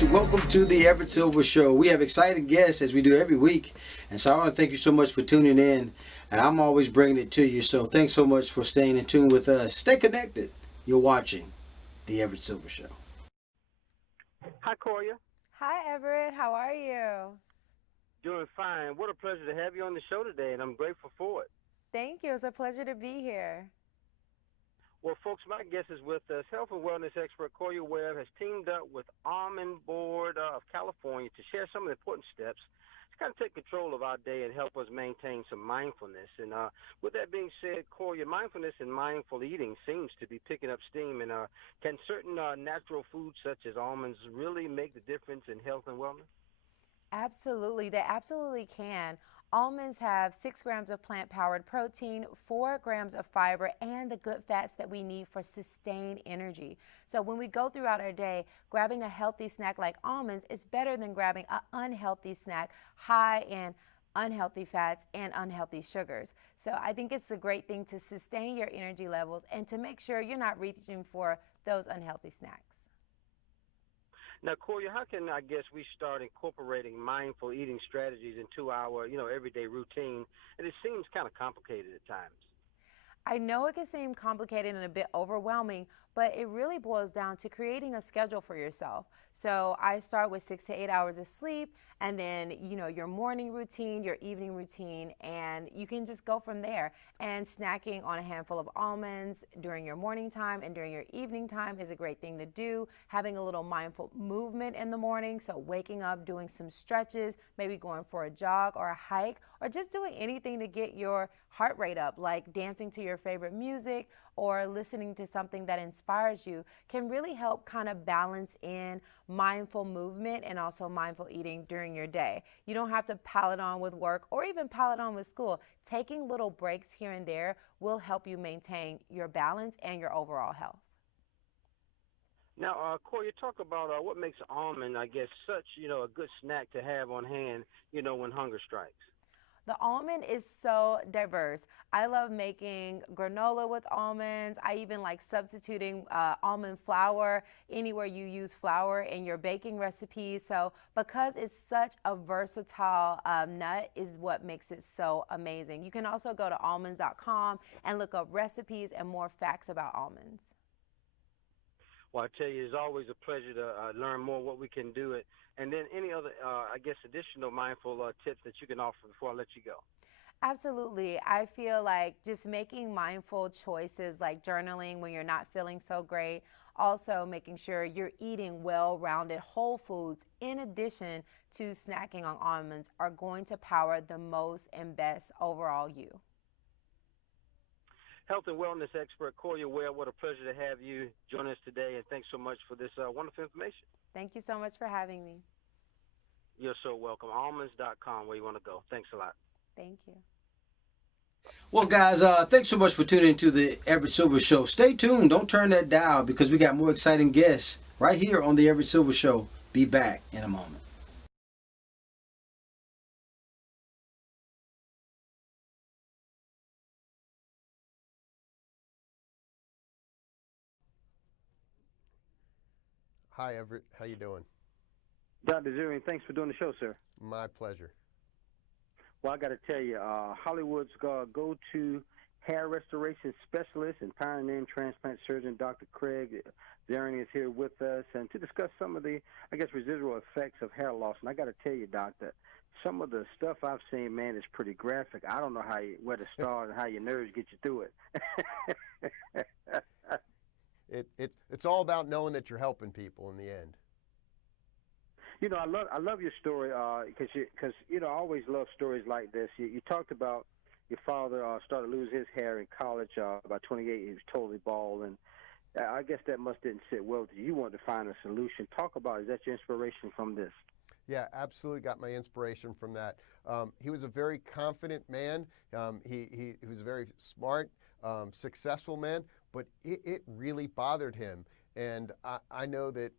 guys, welcome to the Everett Silver Show. We have exciting guests as we do every week, and so I want to thank you so much for tuning in, and I'm always bringing it to you, so thanks so much for staying in tune with us. Stay connected. You're watching the Everett Silver Show. Hi, Koya. Hi, Everett. How are you? Doing fine. What a pleasure to have you on the show today, and I'm grateful for it. Thank you. It's a pleasure to be here. Well, folks, my guest is with us. Health and wellness expert Koya Webb has teamed up with Almond Board of California to share some of the important steps to kind of take control of our day and help us maintain some mindfulness. And with that being said, Koya, mindfulness and mindful eating seems to be picking up steam. And can certain natural foods such as almonds really make the difference in health and wellness? Absolutely. They absolutely can. Almonds have 6 grams of plant-powered protein, 4 grams of fiber, and the good fats that we need for sustained energy. So when we go throughout our day, grabbing a healthy snack like almonds is better than grabbing an unhealthy snack high in unhealthy fats and unhealthy sugars. So I think it's a great thing to sustain your energy levels and to make sure you're not reaching for those unhealthy snacks. Now, Koya, how can I guess we start incorporating mindful eating strategies into our, everyday routine? And it seems kind of complicated at times. I know it can seem complicated and a bit overwhelming, but it really boils down to creating a schedule for yourself. So I start with 6 to 8 hours of sleep, and then, your morning routine, your evening routine, and you can just go from there. And snacking on a handful of almonds during your morning time and during your evening time is a great thing to do. Having a little mindful movement in the morning, so waking up, doing some stretches, maybe going for a jog or a hike, or just doing anything to get your heart rate up, like dancing to your favorite music or listening to something that inspires you, can really help kind of balance in mindful movement and also mindful eating during your day. You don't have to pile it on with work or even pile it on with school. Taking little breaks here and there will help you maintain your balance and your overall health. Now, Koya, talk about what makes almond, I guess, such, a good snack to have on hand, when hunger strikes. The almond is so diverse. I love making granola with almonds. I even like substituting almond flour anywhere you use flour in your baking recipes. So because it's such a versatile nut is what makes it so amazing. You can also go to almonds.com and look up recipes and more facts about almonds. Well, I tell you, it's always a pleasure to learn more what we can do it. And then any other, I guess, additional mindful tips that you can offer before I let you go. Absolutely. I feel like just making mindful choices like journaling when you're not feeling so great, also making sure you're eating well-rounded whole foods in addition to snacking on almonds are going to power the most and best overall you. Health and wellness expert Koya Webb, what a pleasure to have you join us today, and thanks so much for this wonderful information. Thank you so much for having me. You're so welcome. Almonds.com, where you want to go. Thanks a lot. Thank you. Well, guys, thanks so much for tuning into the Everett Silver Show. Stay tuned. Don't turn that dial because we got more exciting guests right here on the Everett Silver Show. Be back in a moment. Hi, Everett. How you doing? Dr. Ziering, thanks for doing the show, sir. My pleasure. Well, I got to tell you, Hollywood's go-to hair restoration specialist and pioneering transplant surgeon, Dr. Craig Ziering, is here with us, and to discuss some of the, I guess, residual effects of hair loss. And I got to tell you, Doctor, some of the stuff I've seen, man, is pretty graphic. I don't know where to start and how your nerves get you through it. It's all about knowing that you're helping people in the end. I love your story because I always love stories like this. You talked about your father started losing his hair in college. By 28, he was totally bald, and I guess that didn't sit well with you. You wanted to find a solution. Talk about, is that your inspiration from this? Yeah, absolutely got my inspiration from that. He was a very confident man. He was a very smart, successful man, but it really bothered him. And I know that,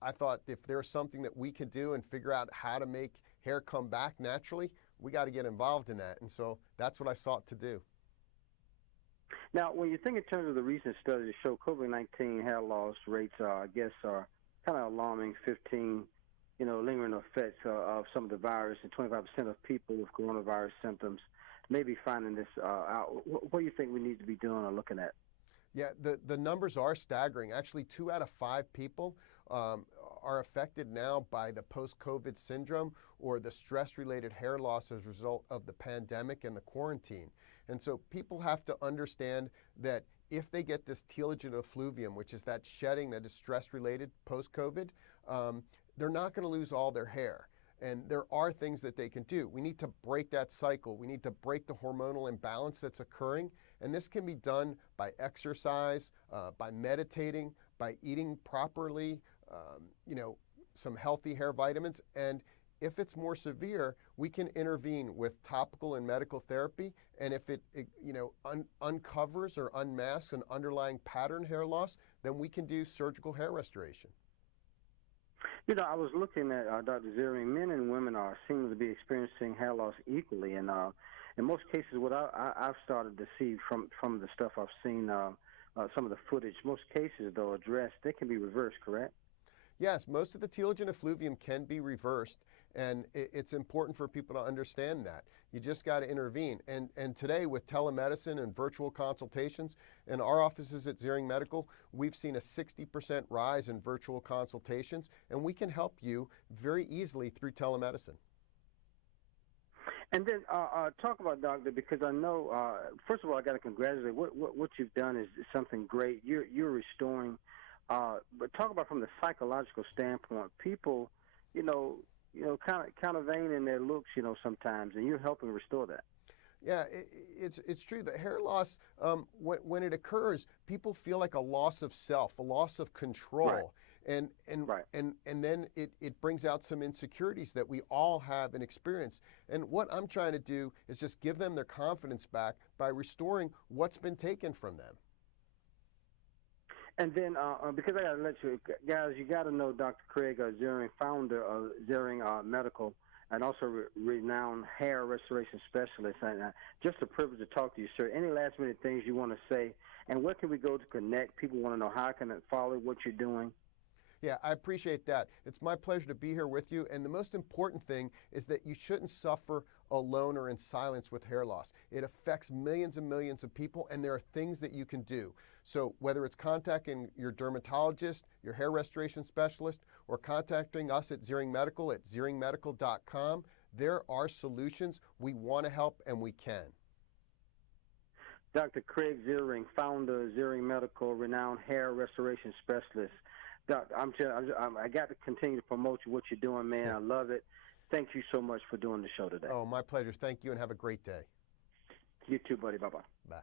I thought if there's something that we could do and figure out how to make hair come back naturally, we got to get involved in that. And so that's what I sought to do. Now, when you think in terms of the recent studies that show COVID-19 hair loss rates, I guess, are kind of alarming, 15 lingering effects of some of the virus, and 25% of people with coronavirus symptoms may be finding this out. What do you think we need to be doing or looking at? Yeah, the numbers are staggering. Actually, 2 out of 5 people are affected now by the post-COVID syndrome or the stress-related hair loss as a result of the pandemic and the quarantine. And so people have to understand that if they get this telogen effluvium, which is that shedding that is stress-related post-COVID, they're not going to lose all their hair. And there are things that they can do. We need to break that cycle. We need to break the hormonal imbalance that's occurring. And this can be done by exercise, by meditating, by eating properly, some healthy hair vitamins. And if it's more severe, we can intervene with topical and medical therapy. And if it uncovers or unmasks an underlying pattern hair loss, then we can do surgical hair restoration. I was looking at Dr. Ziering. Men and women seem to be experiencing hair loss equally, and in most cases, what I've started to see from the stuff I've seen, some of the footage, most cases though addressed, they can be reversed, correct? Yes, most of the telogen effluvium can be reversed, and it's important for people to understand that. You just got to intervene. And today with telemedicine and virtual consultations, in our offices at Ziering Medical, we've seen a 60% rise in virtual consultations, and we can help you very easily through telemedicine. And then talk about, doctor, because I know, first of all, I got to congratulate. What you've done is something great. You're restoring. But talk about from the psychological standpoint, people, kind of vain in their looks, sometimes, and you're helping restore that. Yeah, it's true. The hair loss, when it occurs, people feel like a loss of self, a loss of control. Right. And then it brings out some insecurities that we all have and experience. And what I'm trying to do is just give them their confidence back by restoring what's been taken from them. And then, because I got to let you guys, you got to know Dr. Craig Ziering, founder of Ziering Medical, and also renowned hair restoration specialist. And just a privilege to talk to you, sir. Any last minute things you want to say? And where can we go to connect? People want to know how can I follow what you're doing. Yeah, I appreciate that. It's my pleasure to be here with you. And the most important thing is that you shouldn't suffer alone or in silence with hair loss. It affects millions and millions of people, and there are things that you can do. So whether it's contacting your dermatologist, your hair restoration specialist, or contacting us at Ziering Medical at zieringmedical.com, there are solutions. We want to help, and we can. Dr. Craig Ziering, founder of Ziering Medical, renowned hair restoration specialist. Doc, I got to continue to promote you, what you're doing, man. I love it. Thank you so much for doing the show today. Oh, my pleasure. Thank you, and have a great day. You too, buddy. Bye-bye. Bye.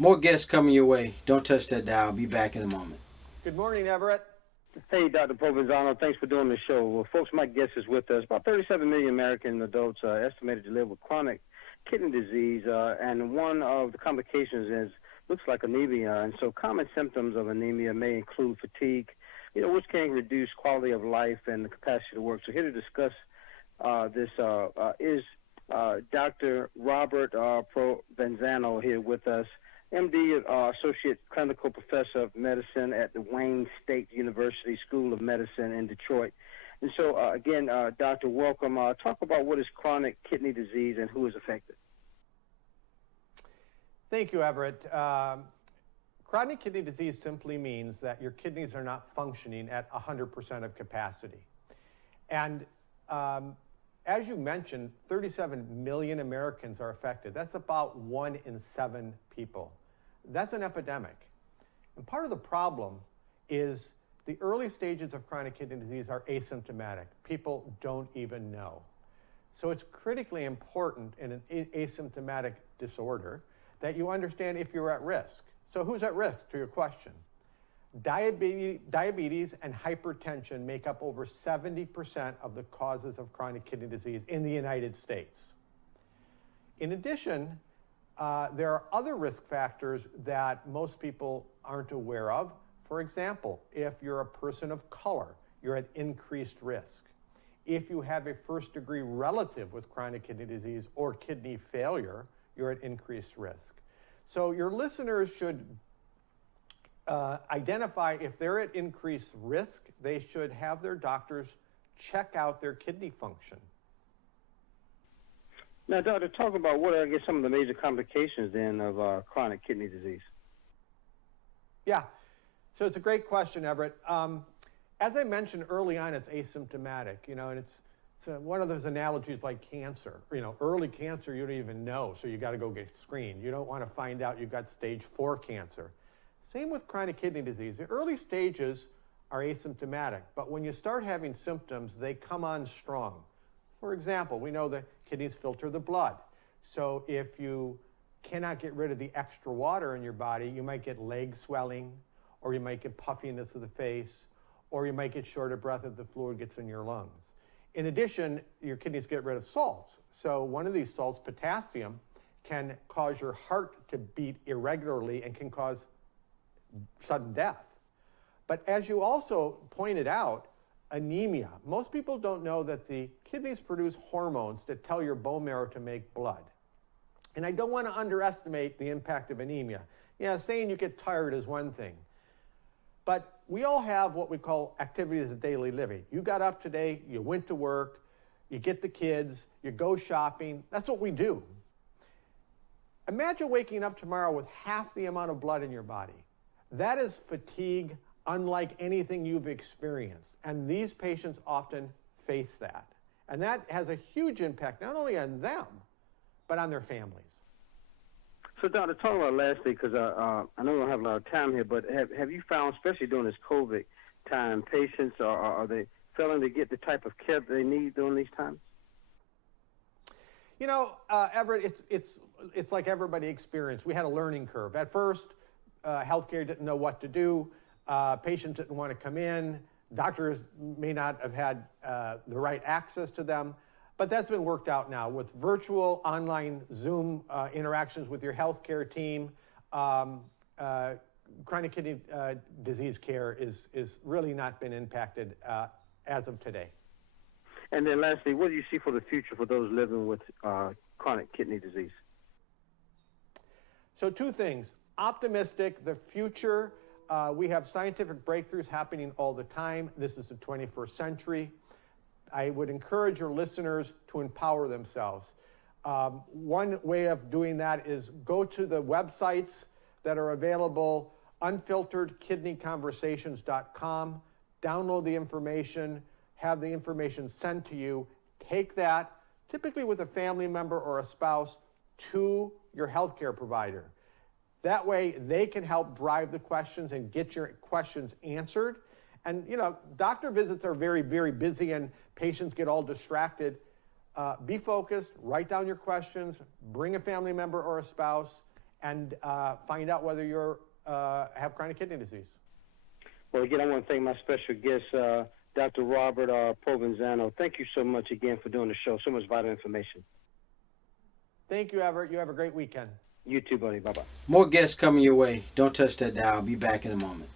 More guests coming your way. Don't touch that dial. I'll be back in a moment. Good morning, Everett. Hey, Dr. Provenzano. Thanks for doing the show. Well, folks, my guest is with us. About 37 million American adults are estimated to live with chronic kidney disease, and one of the complications looks like anemia. And so common symptoms of anemia may include fatigue, which can reduce quality of life and the capacity to work. So here to discuss this is Dr. Robert Provenzano here with us, MD, Associate Clinical Professor of Medicine at the Wayne State University School of Medicine in Detroit. And so, again, Doctor, welcome. Talk about what is chronic kidney disease and who is affected. Thank you, Everett. Chronic kidney disease simply means that your kidneys are not functioning at 100% of capacity. And as you mentioned, 37 million Americans are affected. That's about 1 in 7 people. That's an epidemic. And part of the problem is the early stages of chronic kidney disease are asymptomatic. People don't even know. So it's critically important in an asymptomatic disorder that you understand if you're at risk. So who's at risk, to your question? Diabetes and hypertension make up over 70% of the causes of chronic kidney disease in the United States. In addition, there are other risk factors that most people aren't aware of. For example, if you're a person of color, you're at increased risk. If you have a first-degree relative with chronic kidney disease or kidney failure, you're at increased risk. So your listeners should identify if they're at increased risk, they should have their doctors check out their kidney function. Now, doctor, talk about what are, I guess, some of the major complications then of chronic kidney disease. Yeah, so it's a great question, Everett. As I mentioned early on, it's asymptomatic, and it's one of those analogies like cancer. Early cancer you don't even know, so you got to go get screened. You don't want to find out you've got stage 4 cancer. Same with chronic kidney disease. The early stages are asymptomatic, but when you start having symptoms, they come on strong. For example, we know the kidneys filter the blood. So if you cannot get rid of the extra water in your body, you might get leg swelling, or you might get puffiness of the face, or you might get short of breath if the fluid gets in your lungs. In addition, your kidneys get rid of salts. So one of these salts, potassium, can cause your heart to beat irregularly and can cause sudden death. But as you also pointed out, anemia. Most people don't know that the kidneys produce hormones that tell your bone marrow to make blood. And I don't want to underestimate the impact of anemia. Yeah, saying you get tired is one thing. But we all have what we call activities of daily living. You got up today, you went to work, you get the kids, you go shopping. That's what we do. Imagine waking up tomorrow with half the amount of blood in your body. That is fatigue unlike anything you've experienced. And these patients often face that. And that has a huge impact not only on them, but on their families. So, Doctor, talk about lastly, because I know we don't have a lot of time here, but have you found, especially during this COVID time, patients are they failing to get the type of care that they need during these times? Everett, it's like everybody experienced. We had a learning curve. At first, healthcare didn't know what to do. Patients didn't want to come in. Doctors may not have had the right access to them. But that's been worked out now with virtual online Zoom interactions with your healthcare team. Chronic kidney disease care is really not been impacted as of today. And then lastly, what do you see for the future for those living with chronic kidney disease? So 2 things. Optimistic, the future. We have scientific breakthroughs happening all the time. This is the 21st century. I would encourage your listeners to empower themselves. One way of doing that is go to the websites that are available, unfilteredkidneyconversations.com, download the information, have the information sent to you, take that, typically with a family member or a spouse, to your healthcare provider. That way they can help drive the questions and get your questions answered. And, doctor visits are very, very busy and patients get all distracted. Be focused, write down your questions, bring a family member or a spouse, and find out whether you have chronic kidney disease. Well, again, I want to thank my special guest, Dr. Robert Provenzano. Thank you so much again for doing the show. So much vital information. Thank you, Everett. You have a great weekend. You too, buddy. Bye-bye. More guests coming your way. Don't touch that dial. I'll be back in a moment.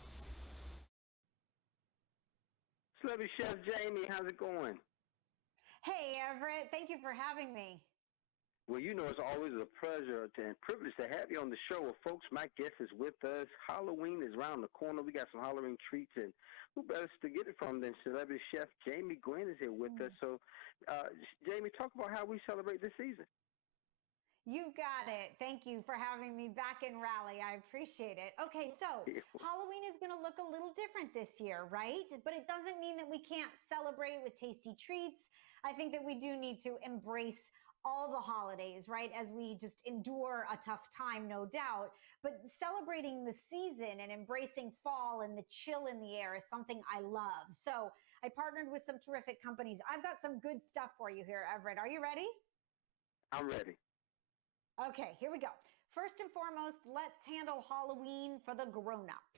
Celebrity Chef Jamie, how's it going? Hey, Everett. Thank you for having me. Well, it's always a pleasure and privilege to have you on the show. Well, folks, my guest is with us. Halloween is around the corner. We got some Halloween treats, and who better to get it from than Celebrity Chef Jamie Gwen is here with us. So, Jamie, talk about how we celebrate this season. You got it. Thank you for having me back in Raleigh. I appreciate it. Okay, so Halloween is going to look a little different this year, right? But it doesn't mean that we can't celebrate with tasty treats. I think that we do need to embrace all the holidays, right? As we just endure a tough time, no doubt. But celebrating the season and embracing fall and the chill in the air is something I love. So I partnered with some terrific companies. I've got some good stuff for you here, Everett. Are you ready? I'm ready. Okay, here we go. First and foremost, let's handle Halloween for the grown-ups.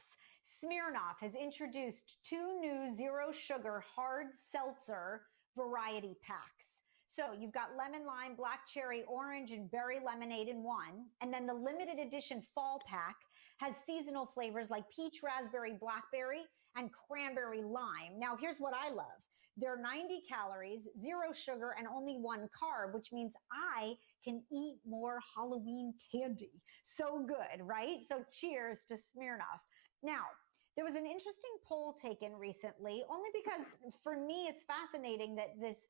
Smirnoff has introduced 2 new zero sugar hard seltzer variety packs. So you've got lemon lime, black cherry, orange, and berry lemonade in one. And then the limited edition fall pack has seasonal flavors like peach, raspberry, blackberry, and cranberry lime. Now, here's what I love. They're 90 calories, 0 sugar, and only 1 carb, which means I can eat more Halloween candy. So good, right? So cheers to Smirnoff. Now, there was an interesting poll taken recently, only because for me it's fascinating that this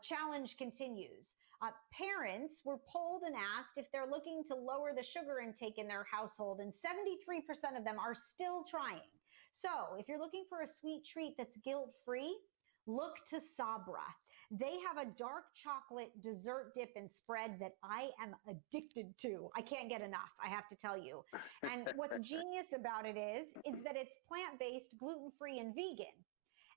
challenge continues. Parents were polled and asked if they're looking to lower the sugar intake in their household, and 73% of them are still trying. So, if you're looking for a sweet treat that's guilt free, look to Sabra. They have a dark chocolate dessert dip and spread that I am addicted to. I can't get enough, I have to tell you. And what's genius about it is that it's plant-based, gluten-free, and vegan.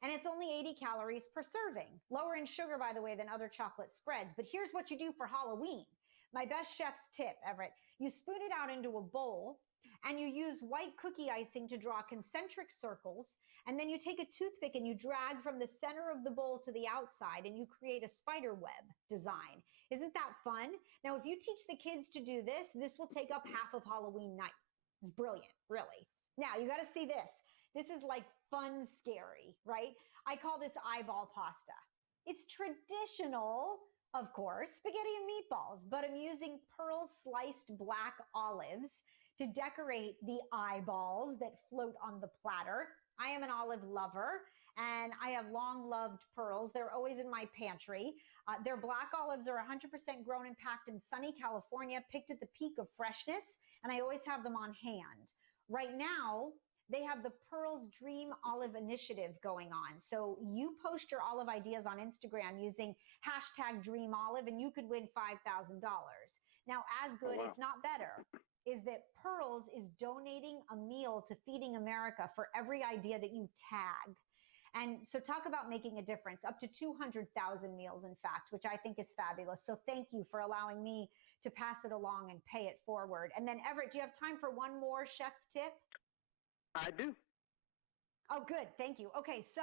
And it's only 80 calories per serving. Lower in sugar, by the way, than other chocolate spreads. But here's what you do for Halloween. My best chef's tip, Everett. You spoon it out into a bowl, and you use white cookie icing to draw concentric circles, and then you take a toothpick and you drag from the center of the bowl to the outside, and you create a spider web design. Isn't that fun? Now, if you teach the kids to do this, this will take up half of Halloween night. It's brilliant, really. Now, you got to see this. This is like fun scary, right? I call this eyeball pasta. It's traditional, of course, spaghetti and meatballs, but I'm using pearl sliced black olives to decorate the eyeballs that float on the platter. I am an olive lover, and I have long loved pearls. They're always in my pantry. Their black olives are 100% grown and packed in sunny California, picked at the peak of freshness, and I always have them on hand. Right now, they have the Pearls Dream Olive Initiative going on. So you post your olive ideas on Instagram using hashtag Dream Olive, and you could win $5,000. Now, as good, if not better, is that Pearls is donating a meal to Feeding America for every idea that you tag. And so talk about making a difference, up to 200,000 meals, in fact, which I think is fabulous. So thank you for allowing me to pass it along and pay it forward. And then Everett, do you have time for one more chef's tip? I do. Oh, good. Thank you. Okay, so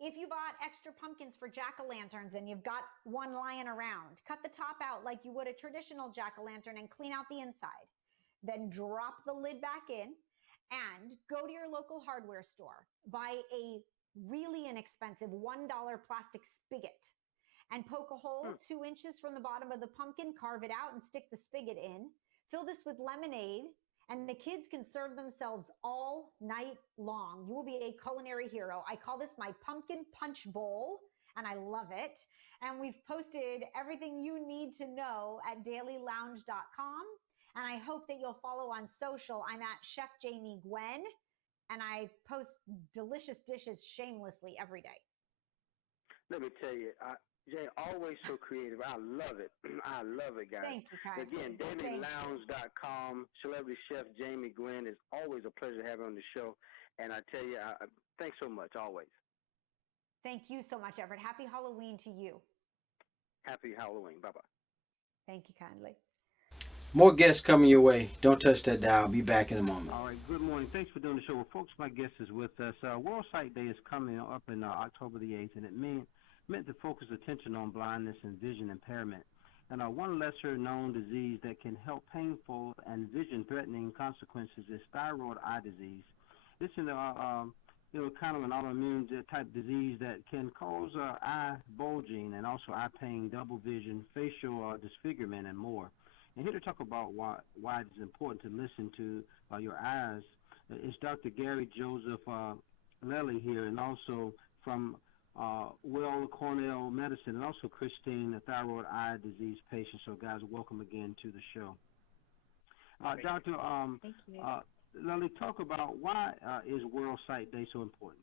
if you bought extra pumpkins for jack-o'-lanterns and you've got one lying around, cut the top out like you would a traditional jack-o'-lantern and clean out the inside. Then drop the lid back in and go to your local hardware store. Buy a really inexpensive $1 plastic spigot and poke a hole 2 inches from the bottom of the pumpkin, carve it out, and stick the spigot in. Fill this with lemonade, and the kids can serve themselves all night long. You will be a culinary hero. I call this my pumpkin punch bowl, and I love it. And we've posted everything you need to know at dailylounge.com. And I hope that you'll follow on social. I'm at Chef Jamie Gwen, and I post delicious dishes shamelessly every day. Let me tell you, Jay, always so creative. I love it. I love it, guys. Thank you, kindly. Again, dailylounge.com, celebrity chef Jamie Gwen. It's always a pleasure having her on the show. And I tell you, thanks so much, always. Thank you so much, Everett. Happy Halloween to you. Happy Halloween. Bye-bye. Thank you kindly. More guests coming your way. Don't touch that dial. Be back in a moment. All right. Good morning. Thanks for doing the show. Well, folks, my guest is with us. World Sight Day is coming up in October the 8th, and it meant to focus attention on blindness and vision impairment. And one lesser-known disease that can help painful and vision-threatening consequences is thyroid eye disease. It's kind of an autoimmune type disease that can cause eye bulging and also eye pain, double vision, facial disfigurement, and more. And here to talk about why it is important to listen to your eyes is Dr. Gary Joesph Lelli here, and also from Will Cornell Medicine, and also Christine, a thyroid eye disease patient. So, guys, welcome again to the show. Dr. Thank you. Lelli, talk about why is World Sight Day so important?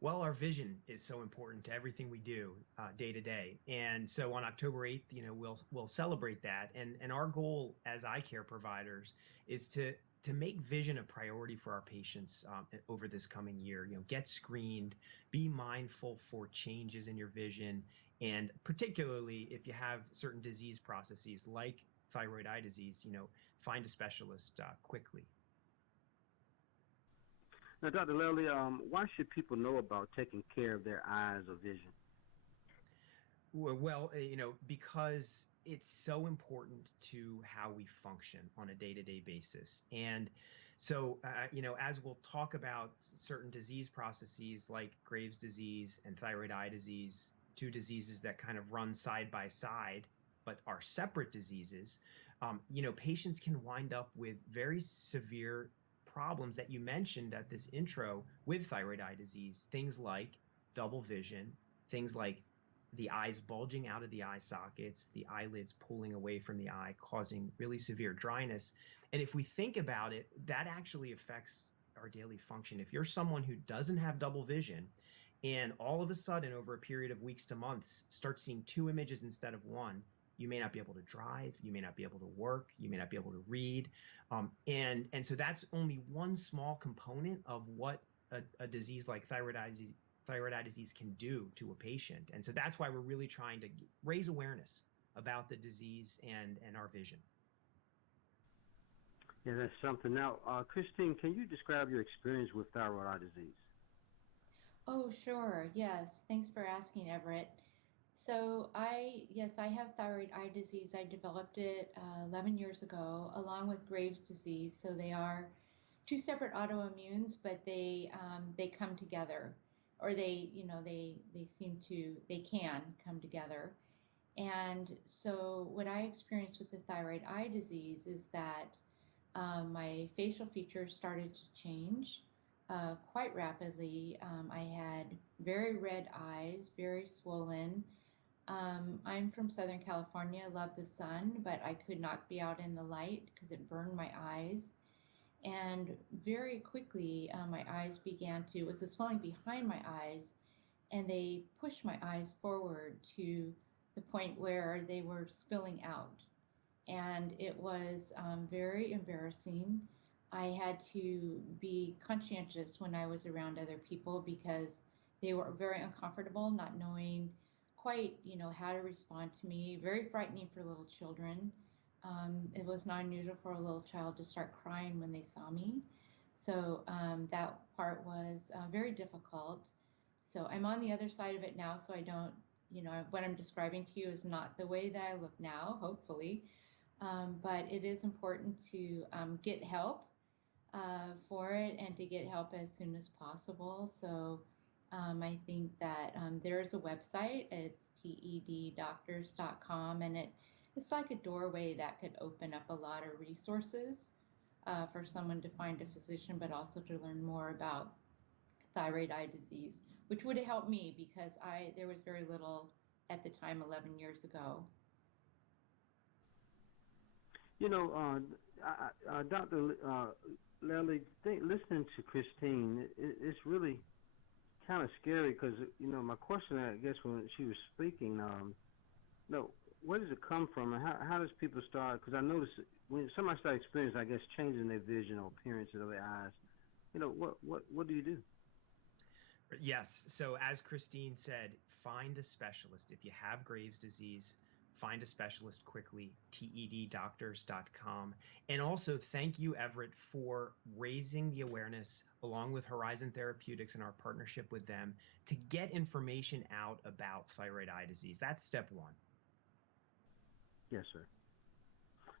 Well, our vision is so important to everything we do day to day, and so on October 8th, we'll celebrate that. And our goal as eye care providers is to make vision a priority for our patients over this coming year. Get screened, be mindful for changes in your vision, and particularly if you have certain disease processes like thyroid eye disease, find a specialist quickly. Now, Dr. Lelli, why should people know about taking care of their eyes or vision? Well, because it's so important to how we function on a day-to-day basis. And so, as we'll talk about certain disease processes like Graves' disease and thyroid eye disease, two diseases that kind of run side by side, but are separate diseases, patients can wind up with very severe problems that you mentioned at this intro with thyroid eye disease, things like double vision, things like the eyes bulging out of the eye sockets, the eyelids pulling away from the eye, causing really severe dryness. And if we think about it, that actually affects our daily function. If you're someone who doesn't have double vision and all of a sudden over a period of weeks to months start seeing 2 images instead of 1, you may not be able to drive, you may not be able to work, you may not be able to read. And so that's only one small component of what a disease like thyroid eye disease can do to a patient. And so that's why we're really trying to raise awareness about the disease and our vision. Yeah, that's something. Now, Christine, can you describe your experience with thyroid eye disease? Oh, sure. Yes. Thanks for asking, Everett. So I have thyroid eye disease. I developed it 11 years ago, along with Graves' disease. So they are 2 separate autoimmunes, but they come together, or they can come together. And so what I experienced with the thyroid eye disease is that my facial features started to change quite rapidly. I had very red eyes, very swollen. I'm from Southern California, love the sun, but I could not be out in the light because it burned my eyes. And very quickly, my eyes was a swelling behind my eyes, and they pushed my eyes forward to the point where they were spilling out. And it was very embarrassing. I had to be conscientious when I was around other people because they were very uncomfortable, not knowing quite, how to respond to me. Very frightening for little children. It was not unusual for a little child to start crying when they saw me. So that part was very difficult. So I'm on the other side of it now, so I don't, what I'm describing to you is not the way that I look now, hopefully. But it is important to get help for it and to get help as soon as possible. So I think that there's a website. It's teddoctors.com, and it's like a doorway that could open up a lot of resources for someone to find a physician, but also to learn more about thyroid eye disease, which would have helped me because there was very little at the time 11 years ago. Dr. Lelli, listening to Christine, it's really kind of scary because, my question, I guess, when she was speaking, where does it come from, and how does people start? Because I notice when somebody starts experiencing, I guess, changing their vision or appearance of their eyes, what do you do? Yes. So as Christine said, find a specialist. If you have Graves' disease, find a specialist quickly, teddoctors.com. And also thank you, Everett, for raising the awareness along with Horizon Therapeutics and our partnership with them to get information out about thyroid eye disease. That's step 1. Yes, sir.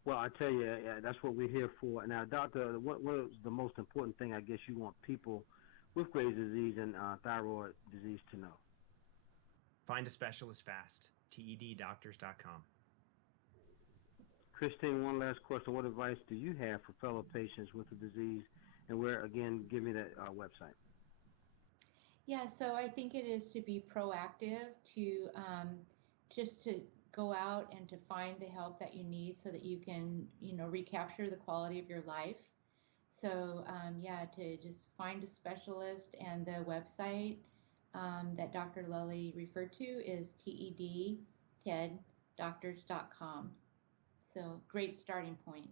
Well, I tell you, that's what we're here for. Now, Doctor, what is the most important thing I guess you want people with Graves' disease and thyroid disease to know? Find a specialist fast, teddoctors.com. Christine, one last question. What advice do you have for fellow patients with the disease? And where, again, give me that website. Yeah, so I think it is to be proactive, to just to go out and to find the help that you need so that you can, recapture the quality of your life. So, to just find a specialist, and the website that Dr. Lelli referred to is teddoctors.com. So, great starting point.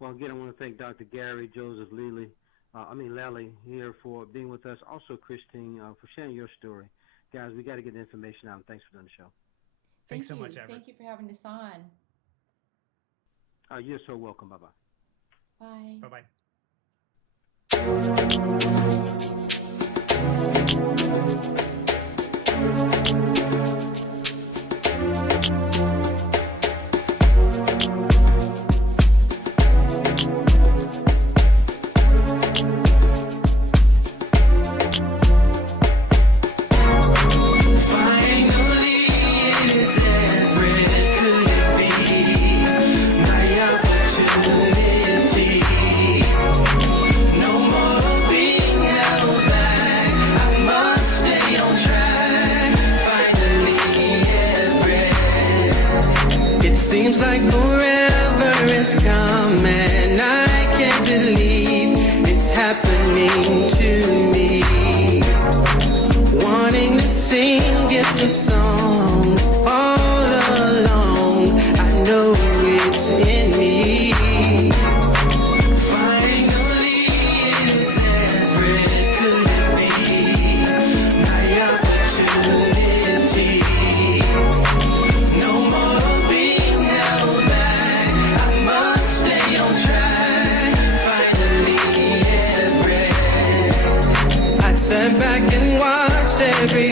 Well, again, I want to thank Dr. Joesph Lelli here for being with us. Also, Christine, for sharing your story. Guys, we got to get the information out, and thanks for doing the show. Thanks so much, Everett. Thank you for having us on. You're so welcome. Bye-bye. Bye. Bye-bye. Could it be my opportunity? Seems like forever is coming. I can't believe it's happening to me. Wanting to sing, get the song.